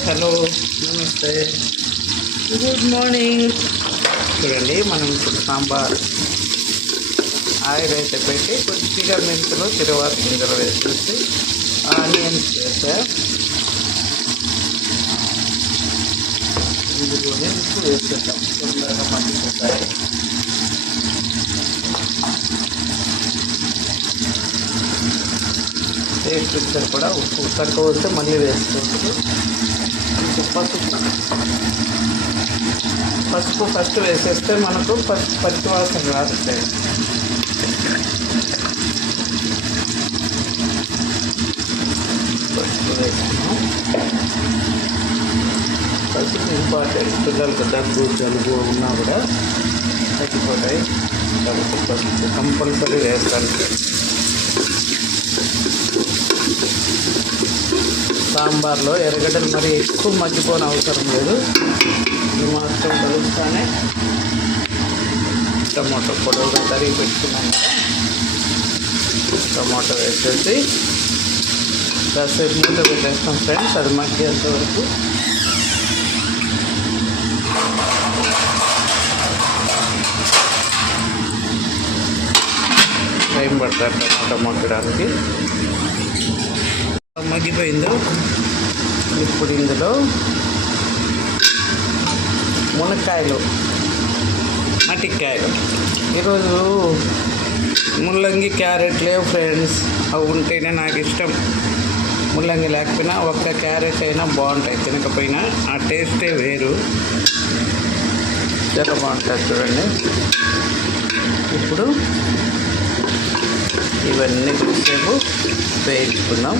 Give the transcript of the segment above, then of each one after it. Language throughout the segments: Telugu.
హలో, నమస్తే, గుడ్ మార్నింగ్. చూడండి, మనం ఇప్పుడు సాంబార్ ఆయిల్ అయితే పెట్టి కొద్దిగా మెంతులు తిరువాత గింజలు వేసేసి ఆనియన్స్ వేసా, ఇందులోనే ఉప్పు వేసేద్దాం. తొందరగా మగ్గిపోతాయి. టేస్ట్ సరిపడా ఉప్పు తక్కువ వస్తే మళ్ళీ వేసుకోవచ్చు. పసుపు ఫస్ట్ వేసేస్తే మనకు పచ్చి వాసన రాస్తాయి. పసుపు వేసుకున్నాం. పసుపు ఇంపార్టెంట్, పిల్లలకు దగ్గు జలుబు ఉన్నా కూడా తగ్గిపోతాయి. కాబట్టి పసుపు కంపల్సరీ వేస్తాను. సాంబార్లో ఎర్రగడ్డలు మరి ఎక్కువ మగ్గిపోని అవసరం లేదు. ఇది మాత్రం కలుస్తానే టమాటో పొడవుగా తరిగి పెట్టుకున్నాం కదా, టమాటో వేసేసి కాసేపు మూత పెట్టేస్తాం ఫ్రెండ్స్. అది మగ్గేంత వరకు టైం పడతారు టమాటో మగ్గడానికి. మగ్గిపోయిందో ఇప్పుడు ఇందులో మునక్కాయలు, అటికాయలు. ఈరోజు ముల్లంగి క్యారెట్ లేవు ఫ్రెండ్స్. అవి ఉంటేనే నాకు ఇష్టం. ముల్లంగి లేకపోయినా ఒక్క క్యారెట్ అయినా బాగుంటాయి. తినకపోయినా ఆ టేస్టే వేరు, చాలా బాగుంటుంది. చూడండి, ఇప్పుడు ఇవన్నీ కొద్దిసేపు వేయించుకుందాం.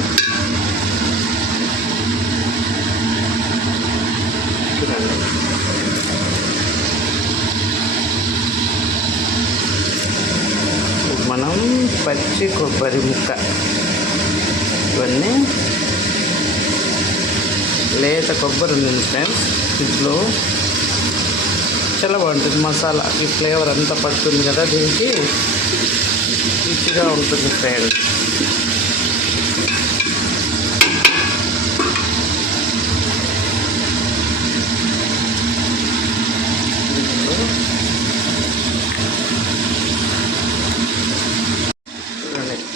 చూడండి, మనం పచ్చి కొబ్బరి ముక్క, ఇవన్నీ లేత కొబ్బరి ఉంది ఫ్రెండ్స్. ఇంట్లో చాలా బాగుంటుంది మసాలా. ఈ ఫ్లేవర్ అంతా పడుతుంది కదా, దీనికి రుచిగా ఉంటుంది ఫ్రెండ్స్.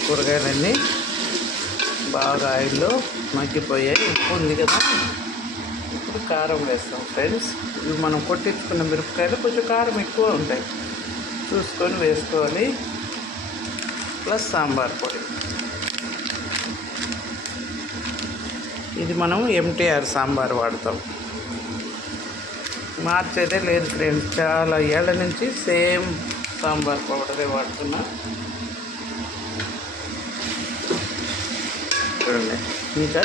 కూరగాయలన్నీ బాగా ఆయిల్లో మగ్గిపోయాయి. ఉప్పు ఉంది కదా, ఇప్పుడు కారం వేస్తాం ఫ్రెండ్స్. ఇవి మనం కొట్టించుకున్న మిరపకాయలు కొంచెం కారం ఎక్కువ ఉంటాయి, చూసుకొని వేసుకోవాలి. ప్లస్ సాంబార్ పొడి. ఇది మనం ఎంటీఆర్ సాంబార్ వాడతాం, మార్చేదే లేదు ఫ్రెండ్స్. చాలా ఏళ్ళ నుంచి సేమ్ సాంబార్ పౌడరే వాడుతున్నా. చూడండి, ఇంకా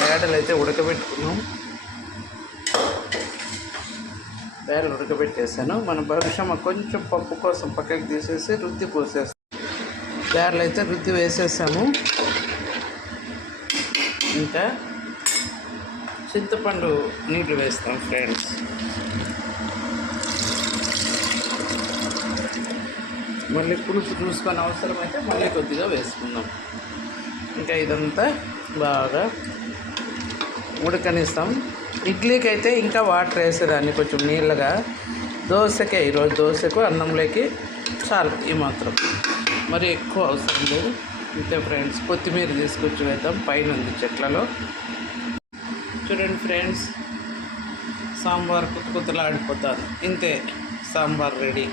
పేడలు అయితే ఉడకబెట్టుకున్నాం. పేడలు ఉడకబెట్టేసాను. మన భవిష్యత్తు కొంచెం పప్పు కోసం పక్కకి తీసేసి రుద్ది పోసేస్తాం. పేడలు అయితే రుద్ది వేసేసాము. ఇంకా చింతపండు నీళ్ళు వేస్తాం ఫ్రెండ్స్. మళ్ళీ పులుపు చూసుకొని అవసరమైతే మళ్ళీ కొద్దిగా వేసుకుందాం. ఇంకా ఇదంతా బాగా ఉడకనిస్తాం. ఇడ్లీకి అయితే ఇంకా వాటర్ వేసేదాన్ని కొంచెం నీళ్ళగా. దోశకే, ఈరోజు దోశకు అన్నంలోకి చాలు ఈ మాత్రం, మరి ఎక్కువ అవసరం లేదు. ఇంతే ఫ్రెండ్స్. కొత్తిమీర తీసుకొచ్చి వేద్దాం, పైన ఉంది చెట్లలో. చూడండి ఫ్రెండ్స్, సాంబార్ కొత్త కొత్తలాడిపోతాను. ఇంతే, సాంబార్ రెడీ.